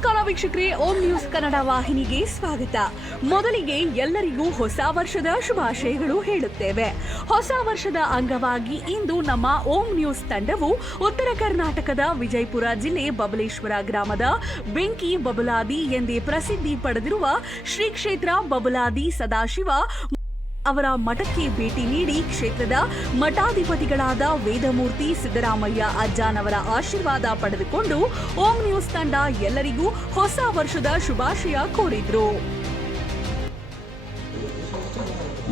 ನಮಸ್ಕಾರ ವೀಕ್ಷಕರೇ, ಓಂ ನ್ಯೂಸ್ ಕನ್ನಡ ವಾಹಿನಿಗೆ ಸ್ವಾಗತ. ಮೊದಲಿಗೆ ಎಲ್ಲರಿಗೂ ಹೊಸ ವರ್ಷದ ಶುಭಾಶಯಗಳು ಹೇಳುತ್ತೇವೆ. ಹೊಸ ವರ್ಷದ ಅಂಗವಾಗಿ ಇಂದು ನಮ್ಮ ಓಂ ನ್ಯೂಸ್ ತಂಡವು ಉತ್ತರ ಕರ್ನಾಟಕದ ವಿಜಯಪುರ ಜಿಲ್ಲೆ ಬಬಲೇಶ್ವರ ಗ್ರಾಮದ ಬೆಂಕಿ ಬಬಲಾದಿ ಎಂದೇ ಪ್ರಸಿದ್ಧಿ ಪಡೆದಿರುವ ಶ್ರೀ ಕ್ಷೇತ್ರ ಬಬಲಾದಿ ಸದಾಶಿವ ಅವರ ಮಠಕ್ಕೆ ಭೇಟಿ ನೀಡಿ ಕ್ಷೇತ್ರದ ಮಠಾಧಿಪತಿಗಳಾದ ವೇದಮೂರ್ತಿ ಸಿದ್ದರಾಮಯ್ಯ ಅಜ್ಜನವರ ಆಶೀರ್ವಾದ ಪಡೆದುಕೊಂಡು ಓಂ ನ್ಯೂಸ್ ತಂಡ ಎಲ್ಲರಿಗೂ ಹೊಸ ವರ್ಷದ ಶುಭಾಶಯ ಕೋರಿದ್ರು.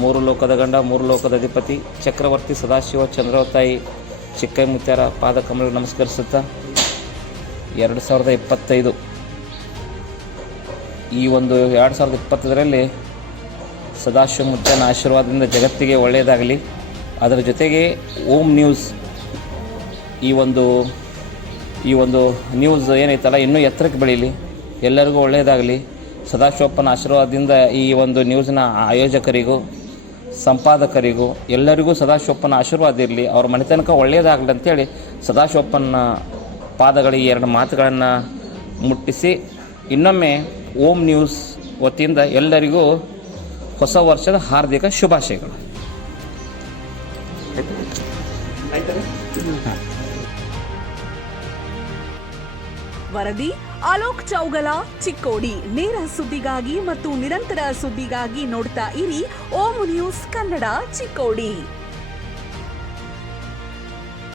ಮೂರು ಲೋಕದ ಗಂಡ ಮೂರು ಲೋಕದ ಅಧಿಪತಿ ಚಕ್ರವರ್ತಿ ಸದಾಶಿವ ಚಂದ್ರವತಾಯಿ ಚಿಕ್ಕೈಮುತ್ಯಾರ ಪಾದಕಮಲ ನಮಸ್ಕರಿಸುತ್ತಾ 2025 ಈ ಒಂದು 2025ರಲ್ಲಿ ಸದಾಶಿವ ಮುತ್ಯನ ಆಶೀರ್ವಾದದಿಂದ ಜಗತ್ತಿಗೆ ಒಳ್ಳೆಯದಾಗಲಿ. ಅದರ ಜೊತೆಗೆ ಓಂ ನ್ಯೂಸ್ ಈ ಒಂದು ನ್ಯೂಸ್ ಏನೈತಲ್ಲ ಇನ್ನೂ ಎತ್ತರಕ್ಕೆ ಬೆಳೀಲಿ, ಎಲ್ಲರಿಗೂ ಒಳ್ಳೆಯದಾಗಲಿ. ಸದಾಶಿವಪ್ಪನ ಆಶೀರ್ವಾದದಿಂದ ಈ ಒಂದು ನ್ಯೂಸ್ನ ಆಯೋಜಕರಿಗೂ ಸಂಪಾದಕರಿಗೂ ಎಲ್ಲರಿಗೂ ಸದಾಶಿವಪ್ಪನ ಆಶೀರ್ವಾದ ಇರಲಿ, ಅವ್ರ ಮನೆ ತನಕ ಒಳ್ಳೆಯದಾಗಲಿ ಅಂತೇಳಿ ಸದಾಶಿವಪ್ಪನ ಪಾದಗಳಿಗೆ 2 ಮಾತುಗಳನ್ನು ಮುಟ್ಟಿಸಿ ಇನ್ನೊಮ್ಮೆ ಓಂ ನ್ಯೂಸ್ ವತಿಯಿಂದ ಎಲ್ಲರಿಗೂ ಹೊಸ ವರ್ಷದ ಹಾರ್ದಿಕ ಶುಭಾಶಯಗಳು. ವರದಿ ಅಲೋಕ್ ಚೌಗಲ, ಚಿಕ್ಕೋಡಿ. ನೇರ ಸುದ್ದಿಗಾಗಿ ಮತ್ತು ನಿರಂತರ ಸುದ್ದಿಗಾಗಿ ನೋಡ್ತಾ ಇರಿ ಓಂ ನ್ಯೂಸ್ ಕನ್ನಡ, ಚಿಕ್ಕೋಡಿ.